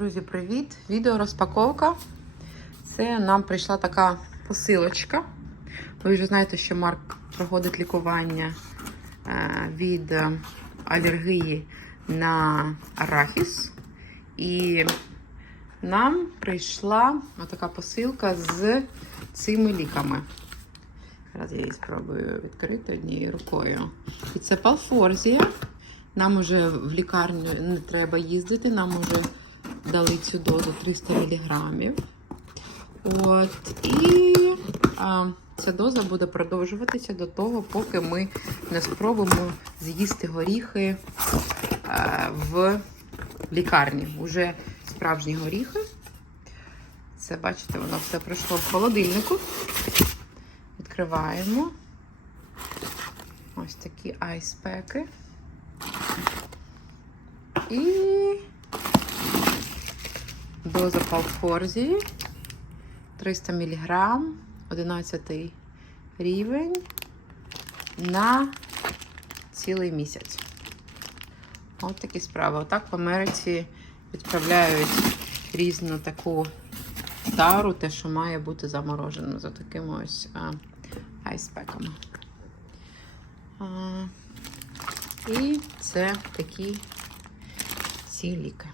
Друзі, привіт! Відео розпаковка. Це нам прийшла така посилочка. Ви вже знаєте, що Марк проходить лікування е, від е, алергії на арахіс. І нам прийшла така посилка з цими ліками. Зараз я її спробую відкрити однією рукою. І це палфорзія. Нам уже в лікарню не треба їздити, нам уже дали цю дозу 300 мг. От, і а, ця доза буде продовжуватися до того, поки ми не спробуємо з'їсти горіхи а, в лікарні. Уже справжні горіхи. Це, бачите, воно все пройшло в холодильнику. Відкриваємо. Ось такі айспеки. І доза палфорзії 300 мг, 11 рівень на цілий місяць. От такі справи. Отак в Америці відправляють різну таку тару, те, що має бути заморожено за такими ось а, айспеками. І це такі ці ліки.